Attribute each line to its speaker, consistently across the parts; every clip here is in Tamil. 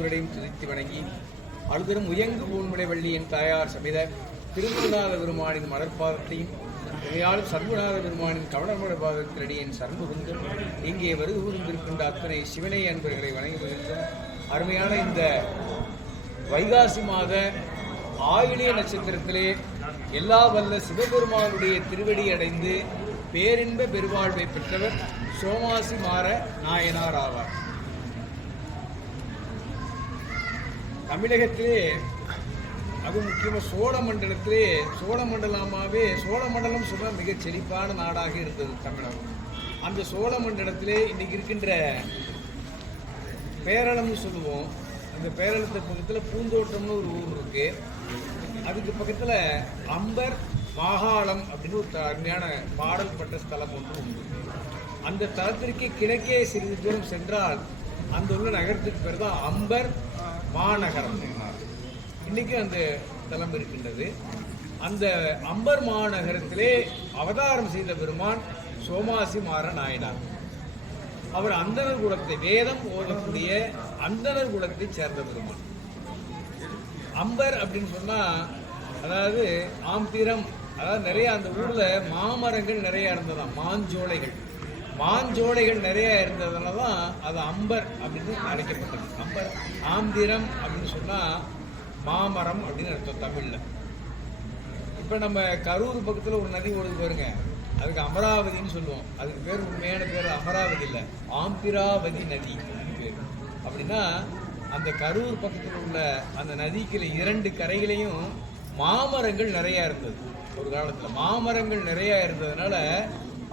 Speaker 1: மூவரையும் துதித்து வணங்கி அழுதரும் உயங்கு பூன்முலை வள்ளியின் தாயார் சமேத திருமணநாத பெருமானின் மலர்பாதத்தையும் இதையாலும் சர்வநாத பெருமானின் கவனமுட பாதத்தினடியின் சர்வகுந்து இங்கே வருகுந்திருக்கின்ற அத்தனை சிவனை அன்பர்களை வணங்கி வருகின்றோம் அருமையான இந்த வைகாசி மாத ஆயிலிய நட்சத்திரத்திலே எல்லா வல்ல சிவபெருமானுடைய திருவடி அடைந்து பேரின்ப பெருவாழ்வை பெற்றவர் சோமாசி மாற நாயனார் ஆவார். தமிழகத்திலே அது முக்கியமாக சோழ மண்டலத்திலே சோழ மண்டலமாகவே சோழ மண்டலம் சொல்ல மிகச் செழிப்பான நாடாக இருந்தது தமிழகம். அந்த சோழ மண்டலத்திலே இன்னைக்கு இருக்கின்ற பேரளம்னு சொல்லுவோம். அந்த பேரளத்து பக்கத்தில் பூந்தோட்டம்னு ஒரு ஊர் இருக்குது அதுக்கு பக்கத்தில் அம்பர் மாகாளம் அப்படின்னு ஒரு அருமையான பாடல் பட்ட ஸ்தலம் ஒன்று உண்டு. அந்த தளத்திற்கு கிழக்கே சிறிது தூரம் சென்றால் அந்த உள்ள நகரத்துக்கு பேர் தான் அம்பர் மாநகரம். இன்னைக்கு அந்த தலம் இருக்கின்றது. அந்த அம்பர் மாநகரத்திலே அவதாரம் செய்த பெருமான் சோமாசி மாற நாயனார். அவர் அந்தனர் குலத்தை வேதம் ஓதக்கூடிய அந்தனர் குலத்தை சேர்ந்த பெருமான். அம்பர் அப்படின்னு சொன்னா அதாவது ஆம்பிரம் அதாவது நிறைய அந்த ஊர்ல மாமரங்கள் நிறைய இருந்ததான் மாஞ்சோலைகள். மாஞ்சோலைகள் நிறைய இருந்ததுனால தான் அது அம்பர் அப்படின்னு அழைக்கப்பட்டது. அம்பர் ஆந்திரம் அப்படின்னு சொன்னால் மாமரம் அப்படின்னு அர்த்தம் தமிழில். இப்போ நம்ம கரூர் பக்கத்தில் ஒரு நதி ஓடுது பாருங்க. அதுக்கு அமராவதின்னு சொல்லுவோம். அதுக்கு பேர் உண்மையான பேர் அமராவதி இல்லை. ஆம்பிராவதி நதி பேர். அப்படின்னா அந்த கரூர் பக்கத்தில் உள்ள அந்த நதிக்குள்ள இரண்டு கரைகளையும் மாமரங்கள் நிறையா இருந்தது. ஒரு காலத்தில் மாமரங்கள் நிறையா இருந்ததுனால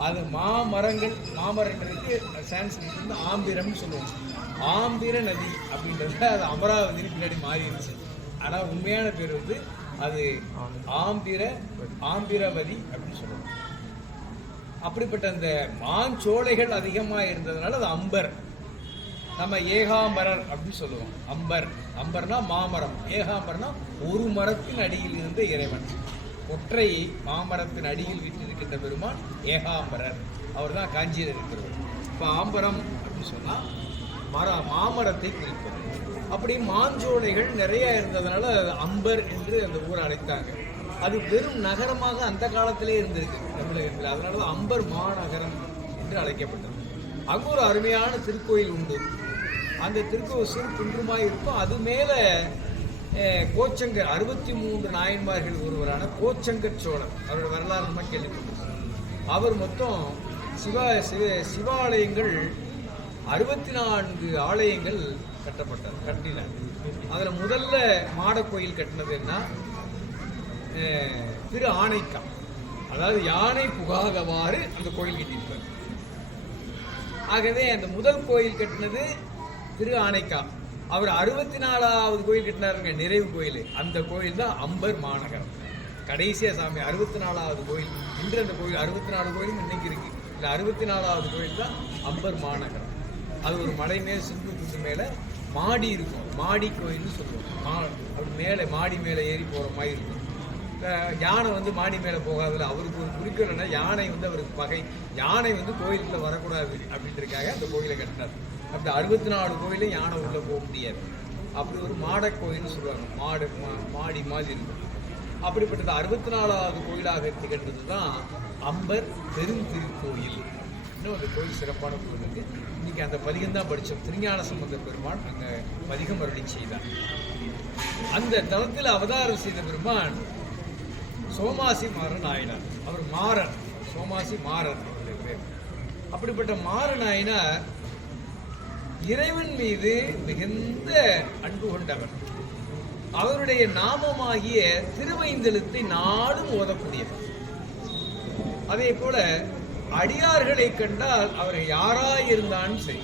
Speaker 1: அது மாமரங்கள் மாமரங்களுக்கு சான்ஸ்கிரிட் வந்து ஆம்பிரம்னு சொல்லுவோம் ஆம்பிர நதி அப்படின்றத அது அமராவதினு பின்னாடி மாறிடுச்சு. ஆனால் உண்மையான பேர் வந்து அது ஆம்பிர ஆம்பிரவதி அப்படின்னு சொல்லுவாங்க. அப்படிப்பட்ட அந்த மாஞ்சோலைகள் அதிகமாக இருந்ததுனால அது அம்பர். நம்ம ஏகாம்பரர் அப்படின்னு சொல்லுவோம். அம்பர். அம்பர்னா மாமரம். ஏகாம்பரனா ஒரு மரத்தின் அடியில் இருந்த இறைவன். ஒற்றை மாமரத்தின் அடியில் விட்டிருக்கின்ற பெருமான் ஏகாம்பரர். அவர் தான் காஞ்சியில் இருக்கிறவர் இப்போ ஆம்பரம் அப்படின்னு சொன்னால் மர மாமரத்தை குறிப்பது அப்படி மாஞ்சோலைகள் நிறைய இருந்ததுனால அம்பர் என்று அந்த ஊரை அழைத்தாங்க. அது வெறும் நகரமாக அந்த காலத்திலே இருந்திருக்கு தமிழகத்தில். அதனால தான் அம்பர் மாநகரம் என்று அழைக்கப்பட்டது. அங்கு ஒரு அருமையான திருக்கோயில் உண்டு. அந்த திருக்கோயில் சிறு குன்றுமாய் இருக்கும். அது மேலே கோச்சங்கர் அறுபத்தி மூன்று நாயன்மார்கள் ஒருவரான கோச்சங்கர் சோழன். அவரோட வரலாறு நம்ம கேள்விப்பட்டிருக்கோம். அவர் மொத்தம் சிவா சிவ சிவாலயங்கள் அறுபத்தி நான்கு ஆலயங்கள் கட்டப்பட்டார் கட்டினார் அதில் முதல்ல மாடக் கோயில் கட்டினது என்ன? திரு ஆனைக்கா. அதாவது யானை புகாதவாறு அந்த கோயில் கட்டியிருப்பார். ஆகவே அந்த முதல் கோயில் கட்டினது திரு ஆனைக்கா. அவர் அறுபத்தி நாலாவது கோயில் கட்டினாருங்க நிறைவு கோயில். அந்த கோயில் தான் அம்பர் மாநகரம். கடைசியாக சாமி அறுபத்தி நாலாவது கோயில். இன்று அந்த கோயில் அறுபத்தி நாலு கோயிலும் இன்னைக்கு இருக்கு. இந்த அறுபத்தி நாலாவது கோயில் தான் அம்பர் மாநகரம். அது ஒரு மலை மேல் சிந்து குண்டு மேலே மாடி இருக்கும். மாடி கோயில்னு சொல்லுவோம். மா அப்படி மேலே மாடி மேலே ஏறி போகிற மாதிரி இருக்கும். யானை வந்து மாடி மேலே போகாதுல அவருக்கு ஒரு குறிக்கோள் என்ன யானை வந்து அவருக்கு பகை. யானை வந்து கோயிலில் வரக்கூடாது அப்படின்றதுக்காக அந்த கோயிலை கட்டினார். அப்படி அறுபத்தி நாலு கோயிலும் யானை உள்ள போக முடியாது. அப்படி ஒரு மாடக் கோயில்னு சொல்லுவாங்க. மாடு மா- மாடி மாதிரி இருக்கும். அப்படிப்பட்டது அறுபத்தி நாலாவது கோயிலாக திகழ்ந்தது தான் அம்பர் பெருந்திருக்கோயில். இன்னும் அந்த கோயில் சிறப்பான கோயில் இருக்கு. இன்னைக்கு அந்த பதிகம் தான் படித்தோம் திருஞான சம்பந்த பெருமான் அங்கே பதிகம் அருளி செய்தார். அந்த தளத்தில் அவதாரம் செய்த பெருமான் சோமாசி மாறன் ஆயினார். அவர் மாறன். சோமாசி மாறன் அப்படிப்பட்ட மாறன் ஆயினார். இறைவன் மீது மிகுந்த அன்பு கொண்டவர். அவருடைய நாமமாகிய திருவைந்தெழுத்தை நாடும் ஓதக்கூடியவர். அதே போல அடியார்களை கண்டால் அவர் யாராயிருந்தான் சரி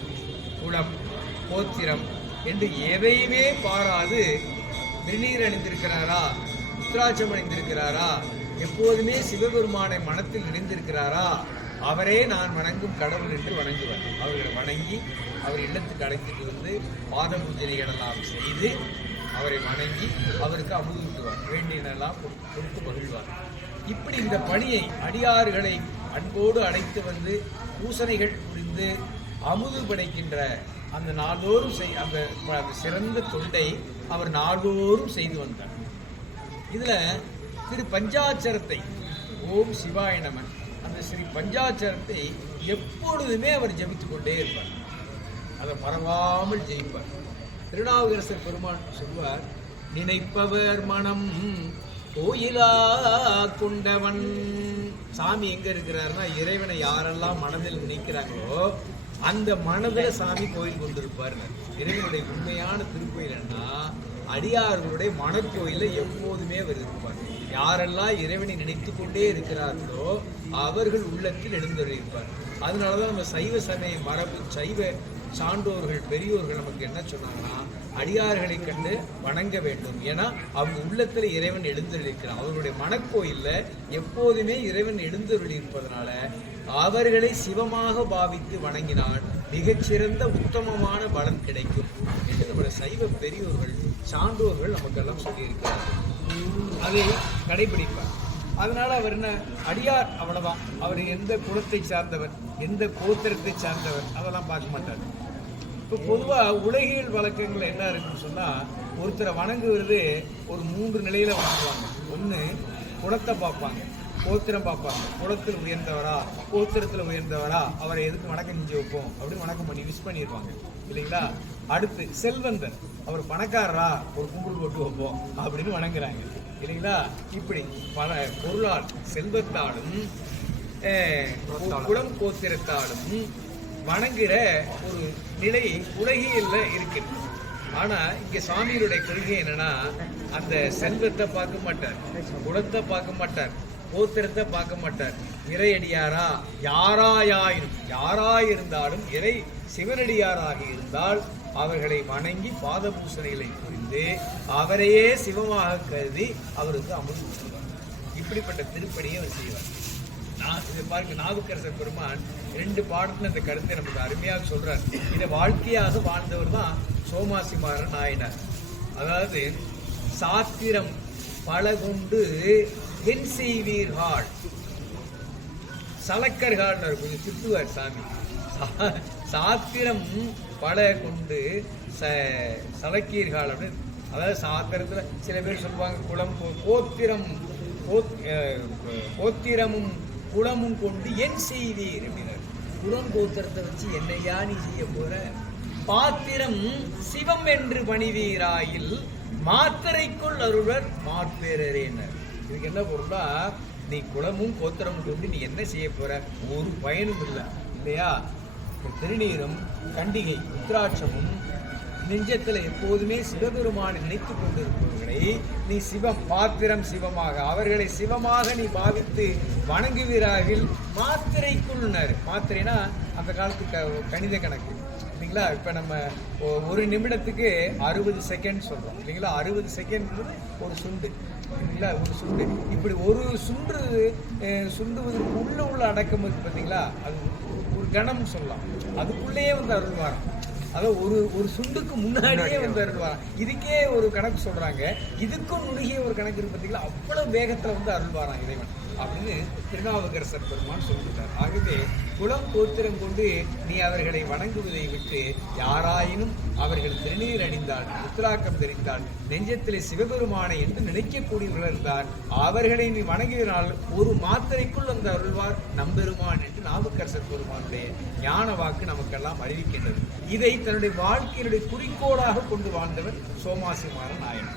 Speaker 1: குளம் கோத்திரம் என்று எதையுமே பாராது திருநீர் அணிந்திருக்கிறாரா உத்ராட்சம் அணிந்திருக்கிறாரா எப்போதுமே சிவபெருமானை மனத்தில் நினைந்திருக்கிறாரா அவரே நான் வணங்கும் கடவுள் என்று வணங்குவார். அவர்களை வணங்கி அவர் இல்லத்துக்கு அழைத்துட்டு வந்து பாத பூஜனைகள் எல்லாம் செய்து அவரை வணங்கி அவருக்கு அமுதூட்டுவார். வேண்டியனெல்லாம் கொடு- கொடுத்து மகிழ்வார். இப்படி இந்த பணியை அடியார்களை அன்போடு அழைத்து வந்து பூசணைகள் புரிந்து அமுது படைக்கின்ற அந்த நாள்தோறும் செய் அந்த அந்த சிறந்த தொண்டை அவர் நாள்தோறும் செய்து வந்தார். இதில் திரு பஞ்சாட்சரத்தை ஓம் சிவாயணமன் அந்த ஸ்ரீ பஞ்சாட்சரத்தை எப்பொழுதுமே அவர் ஜபித்து கொண்டே இருப்பார். அதை மறவாமல் ஜெயிப்பார். திருநாவுக்கரசர் பெருமான் சொல்வார் நினைப்பவர் மனம் கோயிலா கொண்டவன். சாமி எங்க இருக்கிறாருன்னா இறைவனை யாரெல்லாம் மனதில் நினைக்கிறாங்களோ அந்த மனதில் சாமி கோயில் கொண்டிருப்பார். இறைவனுடைய உண்மையான திருக்கோயில் என்ன அடியார்களுடைய மனக்கோயில எப்போதுமே அவர் இருப்பார். யாரெல்லாம் இறைவனை நினைத்து கொண்டே இருக்கிறார்களோ அவர்கள் உள்ளத்தில் எழுந்தருளியிருப்பார் அதனாலதான் நம்ம சைவ சமய மரபு சைவ சான்றோர்கள் பெரியோர்கள் நமக்கு என்ன சொன்னாங்கன்னா அடியார்களை கண்டு வணங்க வேண்டும். ஏன்னா அவங்க உள்ளத்தில் இறைவன் எழுந்தருளிருக்கிறான் அவர்களுடைய மனக்கோயிலில் எப்போதுமே இறைவன் எழுந்தருளியிருப்பதனால அவர்களை சிவமாக பாவித்து வணங்கினால் மிகச்சிறந்த உத்தமமான பலன் கிடைக்கும். என்று நம்முடைய சைவ பெரியோர்கள் சான்றோர்கள் நமக்கெல்லாம் சொல்லியிருக்கிறார்கள். அதை கடைபிடிப்பார். அதனால் அவர் என்ன? அடியார் அவ்வளவுதான். அவர் எந்த குலத்தை சார்ந்தவர் எந்த கோத்திரத்தை சார்ந்தவர் அதெல்லாம் பார்க்க மாட்டார். இப்போ பொதுவாக உலகியல் வழக்கங்கள் என்ன இருக்குன்னு சொன்னால் ஒருத்தரை வணங்குவது ஒரு மூன்று நிலையில் வணங்குவாங்க. ஒன்று குலத்தை பார்ப்பாங்க. கோத்திரம் பார்ப்பாங்க. குலத்தில் உயர்ந்தவரா? கோத்திரத்தில் உயர்ந்தவரா? அவரை எதுக்கு வணக்கம் செஞ்சு வைப்போம்? அப்படின்னு வணக்கம் பண்ணி விஷ் பண்ணிடுவாங்க. இல்லைங்களா? அடுத்து செல்வந்தர். அவர் பணக்காரரா? ஒரு கும்பிடு போட்டு வைப்போம். அப்படின்னு வணங்குறாங்க. இல்லைங்களா? இப்படி பல பொருளால் செல்வத்தாலும் குலம் கோத்திரத்தாலும் வணங்குற ஒரு நிலை உலகியல்ல இருக்கு ஆனா இங்க சுவாமியுடைய கொள்கை என்னன்னா அந்த செல்வத்தை பார்க்க மாட்டார் குலத்தை பார்க்க மாட்டார் கோத்திரத்தை பார்க்க மாட்டார். இறையடியாரா யாராயாயினும் யாராயிருந்தாலும் இறை சிவனடியாராக இருந்தால் அவர்களை வணங்கி பாதபூசணைகளை புரிந்து அவரையே சிவமாக கருதி அவருக்கு அமுது இப்படிப்பட்ட திருப்பணியை அவர் செய்வார். இதை பாருங்க நாவுக்கரசர் பெருமான் ரெண்டு பாடத்துல இந்த கருத்தை நமக்கு அருமையாக சொல்றார். இதை வாழ்க்கையாக வாழ்ந்தவர் தான் சோமாசிமாரன் நாயனார். அதாவது சாத்திரம் பல கொண்டு என் செய்வீர்கள் சலக்கர்கள் கொஞ்சம் திட்டுவார் சாமி. சாத்திரம் பல கொண்டு ச சலக்கீர்கள் அப்படின்னு அதாவது சாத்திரத்தில் சில பேர் சொல்லுவாங்க குளம் கோத்திரம் கோத்- கோத்திரமும் குளமும் கொண்டு என் செய்வீர் அப்படின்னார் குளம் கோத்திரத்தை வச்சு என்னையா நீ செய்ய போற? பாத்திரம் சிவம் என்று பணிவீராயில் மாத்திரைக்குள் அருளர் மாப்பேரரேனர். இதுக்கு என்ன பொருளா நீ குளமும் கோத்திரமும் கொண்டு நீ என்ன செய்ய போற? ஒரு பயனும் இல்லை. இல்லையா? திருநீரும் கண்டிகை உத்ராட்சமும் நெஞ்சத்தில் எப்போதுமே சிவபெருமானை நினைத்து கொண்டிருப்பவர்களை நீ சிவம் பாத்திரம் சிவமாக அவர்களை சிவமாக நீ பாவித்து வணங்குவீராகில் மாத்திரைக்குள்னர் மாத்திரைனா அந்த காலத்து க- கணித கணக்கு. இல்லைங்களா? இப்போ நம்ம ஒ- ஒரு நிமிடத்துக்கு அறுபது செகண்ட் சொல்கிறோம் இல்லைங்களா? அறுபது செகண்ட்ன்றது ஒரு சுண்டு. இல்லைங்களா? ஒரு சுண்டு. இப்படி ஒரு சுண்டு சுண்டுவதற்கு உள்ள உள்ள அடக்கம் பார்த்தீங்களா அது ஒரு- ஒரு கணம் சொல்லலாம். அதுக்குள்ளேயே வந்து அருள்வாரம். அதாவது ஒரு ஒரு சுண்டுக்கு முன்னாடியே வந்து அருள்வாராம். இதுக்கே ஒரு கணக்கு சொல்றாங்க. இதுக்கும் நுணுகிய ஒரு கணக்கு இருக்கு பார்த்தீங்களா அவ்வளவு வேகத்துல வந்து அருள்வாராம் இறைவன். அப்படின்னு திருநாவுக்கரசர் பெருமான் சொல்லிட்டார். ஆகவே குலம் கோத்திரம் கொண்டு நீ அவர்களை வணங்குவதை விட்டு யாராயினும் அவர்கள் திருநீர் அணிந்தால் உத்ராக்கம் தெரிந்தால் நெஞ்சத்திலே சிவபெருமானை என்று நினைக்கக்கூடியவர்கள் இருந்தால் அவர்களை நீ வணங்குகிறால் ஒரு மாத்திரைக்குள் அந்த அருள்வார் நம்பெருமான் என்று நாவுக்கரசர் பெருமானுடைய ஞான வாக்கு நமக்கெல்லாம் அறிவிக்கின்றது. இதை தன்னுடைய வாழ்க்கையினுடைய குறிக்கோளாக கொண்டு வாழ்ந்தவர் சோமாசிமாரன் நாயன்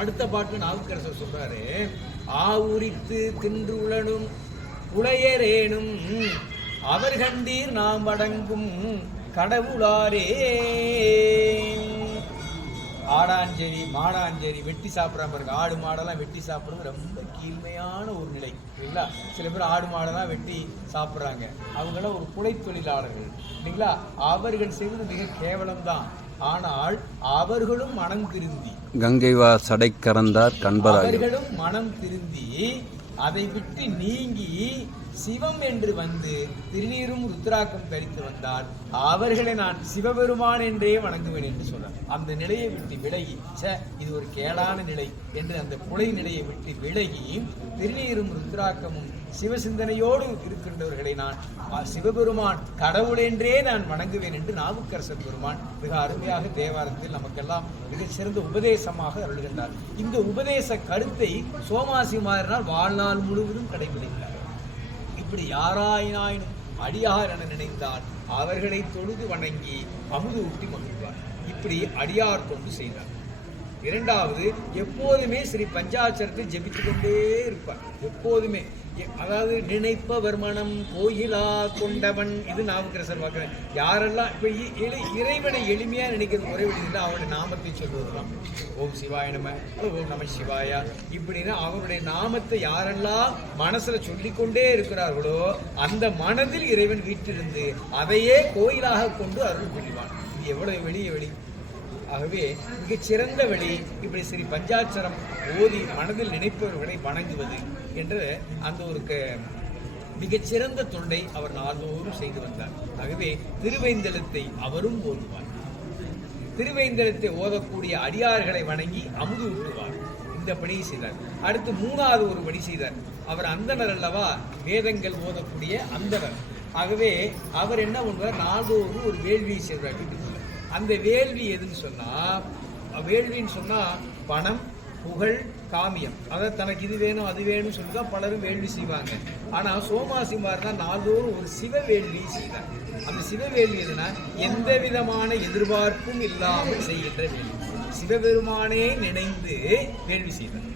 Speaker 1: அடுத்த பாட்டு நாவுக்கரசர் சொல்றாரு. ஆவுரித்து தின்று உளனும் புலையரேனும் அவர் கண்டீர் நாம் அடங்கும் கடவுளாரே. ஆடாஞ்சேரி மாடாஞ்சேரி வெட்டி சாப்பிட்றாம இருக்கு ஆடு மாடெல்லாம் வெட்டி சாப்பிட்றது ரொம்ப கீழ்மையான ஒரு நிலை இல்லைங்களா? சில பேர் ஆடு மாடெல்லாம் வெட்டி சாப்பிட்றாங்க. அவங்களாம் ஒரு குலை தொழிலாளர்கள் இல்லைங்களா? அவர்கள் செய்வது மிக கேவலம்தான். ஆனால் அவர்களும் மனம் திருந்தி.
Speaker 2: கங்கை வா சடை கறந்தார் கண்பராயும்
Speaker 1: அவர்களும் மனம் திருந்தி அதை விட்டு நீங்கி சிவம் என்று வந்து திருநீரும் ருத்ராக்கம் தரித்து வந்தால் அவர்களை நான் சிவபெருமான் என்றே வணங்குவேன் என்று சொன்னார். அந்த நிலையை விட்டு விலகி ச இது ஒரு கேளான நிலை என்று அந்த புலை நிலையை விட்டு விலகி திருநீரும் ருத்ராக்கமும் சிவசிந்தனையோடு இருக்கின்றவர்களை நான் அ, சிவபெருமான் கடவுளென்றே நான் வணங்குவேன் என்று நாவுக்கரசர் பெருமான் மிக அருமையாக தேவாரத்தில் நமக்கெல்லாம் மிக சிறந்த உபதேசமாக அருள்கின்றார். இந்த உபதேச கருத்தை சோமாசி மாறினால் வாழ்நாள் முழுவதும் கடைபிடிக்கிறார் இப்படி யாராயினாயினும் அடியார் என நினைந்தால் அவர்களை தொழுது வணங்கி அமுது ஊட்டி மகிழ்வார். இப்படி அடியார் கொண்டு செய்தார். இரண்டாவது எப்போதுமே ஸ்ரீ பஞ்சாட்சரத்தை ஜெபித்து கொண்டே இருப்பார். எப்போதுமே அதாவது நினைப்ப வருமானம் கோயிலா கொண்டவன். இது நாவுக்கரசர் பார்க்குறேன் யாரெல்லாம் இப்ப இ- இறைவனை எளிமையா நினைக்கிறது ஒரே வழி அவனுடைய நாமத்தை சொல்வதுதான். ஓம் சிவாய நம. ஓம் நம சிவாயா. இப்படின்னா அவருடைய நாமத்தை யாரெல்லாம் மனசுல சொல்லிக்கொண்டே இருக்கிறார்களோ அந்த மனதில் இறைவன் வீட்டிலிருந்து அதையே கோயிலாக கொண்டு அருள் புரிவான். இது எவ்வளவு வெளிய வெளி ஆகவே மிகச் சிறந்த வழி இப்படி ஸ்ரீ பஞ்சாட்சரம் ஓதி மனதில் நினைப்பவர்களை வணங்குவது என்ற அந்த ஒரு க- மிகச்சிறந்த தொண்டை அவர் நாள்தோறும் செய்து வந்தார். ஆகவே திருவைந்தலத்தை அவரும் ஓதுவார். திருவேந்தலத்தை ஓதக்கூடிய அடியார்களை வணங்கி அமுது ஊட்டுவார். இந்த பணியை செய்தார். அடுத்து மூணாவது ஒரு பணி செய்தார். அவர் அந்தனர் அல்லவா? வேதங்கள் ஓதக்கூடிய அந்தனர். ஆகவே அவர் என்ன பண்ணுவார்? நாள்தோறும் ஒரு வேள்வியை செய்வார் வீட்டுக்கு. அந்த வேள்வி எதுன்னு சொன்னால் வேள்வின்னு சொன்னால் பணம் புகழ் காமியம். அதாவது தனக்கு இது வேணும் அது வேணும்னு சொல்லி தான் பலரும் வேள்வி செய்வாங்க. ஆனால் சோமாசிமார் தான் நாள்தோறும் ஒரு சிவ வேள்வி செய்தார் அந்த சிவ வேள்வி எதுனா எந்த விதமான எதிர்பார்ப்பும் இல்லாமல் செய்கின்ற வேள்வி. சிவபெருமானே நினைந்து வேள்வி செய்தார்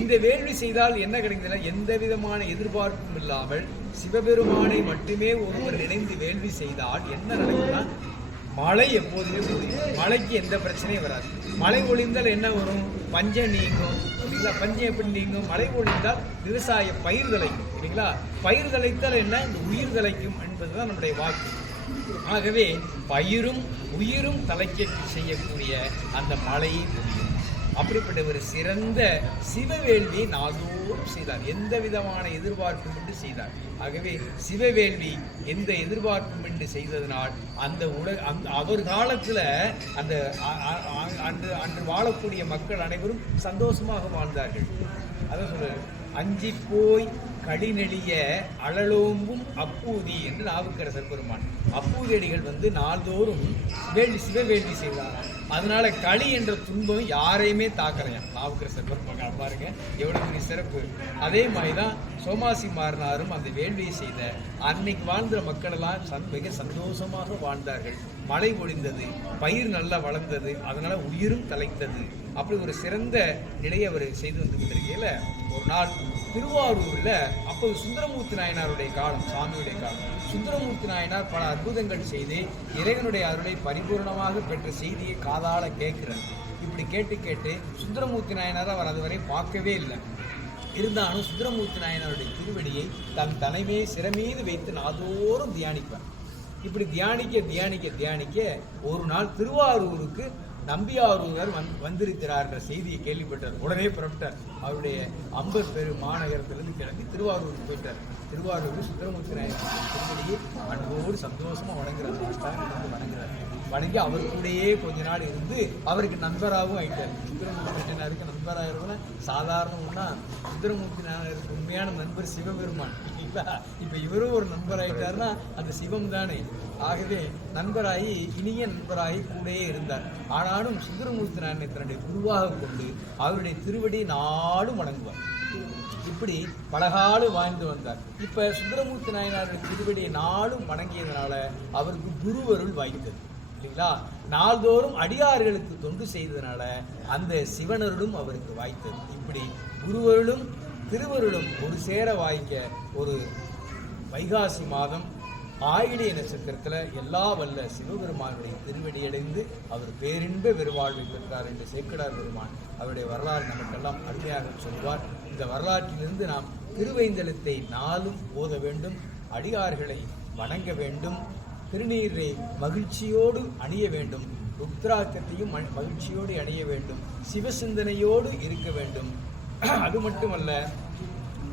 Speaker 1: இந்த வேள்வி செய்தால் என்ன கிடைக்குதுன்னா எந்த விதமான எதிர்பார்ப்பும் இல்லாமல் சிவபெருமானை மட்டுமே ஒருவர் நினைந்து வேள்வி செய்தால் என்ன நடக்கும்னா மழை எப்போதுமே மழைக்கு எந்த பிரச்சனையும் வராது. மழை ஒளிந்தால் என்ன வரும்? பஞ்சம் நீங்கும். இல்லைங்களா பஞ்சம் எப்படி நீங்கும்? மழை ஒழிந்தால் விவசாய பயிர் தலைக்கும் இல்லைங்களா பயிர் தலைத்தால் என்ன? இந்த உயிர் தலைக்கும் என்பதுதான் நம்முடைய வாக்கு ஆகவே பயிரும் உயிரும் தலைக்க செய்யக்கூடிய அந்த மழையை முடியும் அப்படிப்பட்ட ஒரு சிறந்த சிவவேள்வியை நாள்தோறும் செய்தார். எந்த விதமான எதிர்பார்ப்பும் என்று செய்தார். ஆகவே சிவவேள்வி எந்த எதிர்பார்ப்பும் என்று செய்ததனால் அந்த உலக அந்த அவர் காலத்தில் அந்த அன்று அன்று வாழக்கூடிய மக்கள் அனைவரும் சந்தோஷமாக வாழ்ந்தார்கள். அதான் சொல்றாரு அஞ்சி போய் களிநெளிய அழலோம்பும் அப்பூதி என்று நாவுக்கரசர் பெருமான். அப்பூதியடிகள் வந்து நாள்தோறும் வேள்வி சிவவேள்வி செய்தாராம் அதனால களி என்ற துன்பம் யாரையுமே தாக்கலையாம் நாவுக்கரசர் பெருமான் பாருங்க எவ்வளவு பெரிய சிறப்பு. அதே மாதிரிதான் சோமாசி மாறினாரும் அந்த வேள்வியை செய்த அன்னைக்கு வாழ்ந்த மக்கள் எல்லாம் சந் மிக சந்தோஷமாக வாழ்ந்தார்கள். மழை ஒழிந்தது பயிர் நல்லா வளர்ந்தது அதனால உயிரும் தலைத்தது அப்படி ஒரு சிறந்த நிலையை அவர் செய்து வந்து ஒரு நாள் திருவாரூர்ல அப்போது சுந்தரமூர்த்தி நாயனாருடைய காலம் சாமியுடைய காலம். சுந்தரமூர்த்தி நாயனார் பல அற்புதங்கள் செய்து இறைவனுடைய அருளை பரிபூர்ணமாக பெற்ற செய்தியை காதால கேட்கிறார். இப்படி கேட்டு கேட்டு சுந்தரமூர்த்தி நாயனார் அவர் அதுவரை பார்க்கவே இல்லை. இருந்தாலும் சுந்தரமூர்த்தி நாயனாருடைய திருவடியை தன் தலைமையை சிறமீது வைத்து நாதோறும் தியானிப்பார். இப்படி தியானிக்க தியானிக்க தியானிக்க ஒரு நாள் திருவாரூருக்கு நம்பியாரூரர் வந் வந்திருக்கிறார் என்ற செய்தியை கேள்விப்பட்டார். உடனே புறப்பட்டார். அவருடைய அம்பர் பெரு மாநகரத்திலிருந்து கிளம்பி திருவாரூருக்கு போயிட்டார். திருவாரூர் சுந்தரமூர்த்தி நாயகர் திருவடியை அன்போடு சந்தோஷமாக வணங்குறார். வந்து வணங்குறார். வணங்கி அவர் கூடயே கொஞ்ச நாள் இருந்து அவருக்கு நண்பராகவும் ஆயிட்டார். சுந்தரமூர்த்தி நாயனாருக்கு நண்பராக இருக்கணும் சாதாரண ஒன்றா சுந்தரமூர்த்தி நாயனருக்கு உண்மையான நண்பர் சிவபெருமான். இல்லைங்களா இப்போ இவரும் ஒரு நண்பர் ஆகிட்டாருன்னா அந்த சிவம் தானே. ஆகவே நண்பராகி இனிய நண்பராகி கூடயே இருந்தார். ஆனாலும் சுந்தரமூர்த்தி நாயனை தன்னுடைய குருவாக கொண்டு அவருடைய திருவடி நாளும் வணங்குவார். இப்படி பலகாலும் வாழ்ந்து வந்தார். இப்ப சுந்தரமூர்த்தி நாயனாருடைய திருவடியை நாளும் வணங்கியதுனால அவருக்கு குருவருள் வாய்த்தது. இல்லைங்களா? நாள்தோறும் அடியார்களுக்கு தொண்டு செய்ததுனால அந்த சிவனருளும் அவருக்கு வாய்த்தது. இப்படி குருவருளும் திருவருடம் ஒரு சேர வாய்க்க ஒரு வைகாசி மாதம் ஆயிலிய நட்சத்திரத்தில் எல்லா வல்ல சிவபெருமானுடைய திருவடியடைந்து அவர் பேரின்ப பெருவாழ்வை பெற்றார் என்று சேக்கடார் பெருமான் அவருடைய வரலாறு நமக்கெல்லாம் அருமையாக சொல்வார். இந்த வரலாற்றிலிருந்து நாம் திருவைந்தலத்தை நாளும் ஓத வேண்டும் அடியார்களை வணங்க வேண்டும் திருநீரை மகிழ்ச்சியோடு அணிய வேண்டும் ருத்ராக்கத்தையும் மகிழ்ச்சியோடு அணிய வேண்டும் சிவசிந்தனையோடு இருக்க வேண்டும் அது மட்டுமல்ல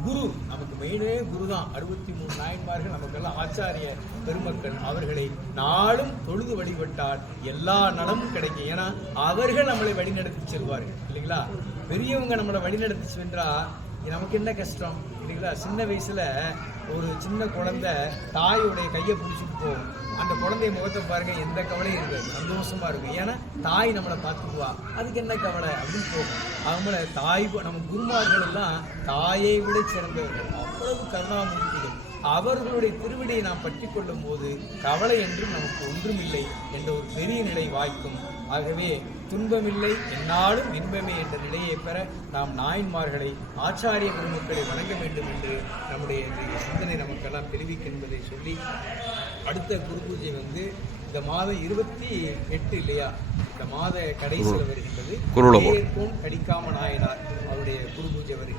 Speaker 1: குரு நமக்கு மெயினே குரு தான் அறுபத்தி மூணு நாயன்மார்கள் நமக்கெல்லாம் ஆச்சாரிய பெருமக்கள். அவர்களை நாளும் தொழுது வழிபட்டால் எல்லா நலமும் கிடைக்கும். ஏன்னா அவர்கள் நம்மளை வழிநடத்தி செல்வார்கள். இல்லைங்களா? பெரியவங்க நம்மளை வழிநடத்தி சென்றா நமக்கு என்ன கஷ்டம்? இல்லைங்களா? சின்ன வயசுல ஒரு சின்ன குழந்தை தாயுடைய கையை பிடிச்சிட்டு போகும் அந்த குழந்தைய முகத்தை பாருங்க எந்த கவலையும் இருக்காது சந்தோஷமா இருக்கும் ஏன்னா தாய் நம்மளை பார்த்துக்குவா. அதுக்கு என்ன கவலை? அப்படின்னு போகும். அவங்கள தாய் நம்ம குருமார்கள் எல்லாம் தாயை விட சிறந்தவர்கள். அவ்வளவு கருணாமூர்த்திகள். அவர்களுடைய திருவிடையை நாம் பற்றி கொள்ளும் போது கவலை என்றும் நமக்கு ஒன்றுமில்லை என்ற ஒரு பெரிய நிலை வாய்க்கும். ஆகவே துன்பமில்லை என்னாலும் இன்பமே என்ற நிலையை பெற நாம் நாயன்மார்களை ஆச்சாரிய குருமக்களை வணங்க வேண்டும் என்று நம்முடைய சிந்தனை நமக்கெல்லாம் தெரிவிக்கின்றதை சொல்லி அடுத்த குரு பூஜை வந்து இந்த மாதம் இருபத்தி எட்டு இல்லையா? இந்த மாத கடைசியில் வருகின்றது. கடிக்காம நாயனார் அவருடைய குரு பூஜை வருகின்றது?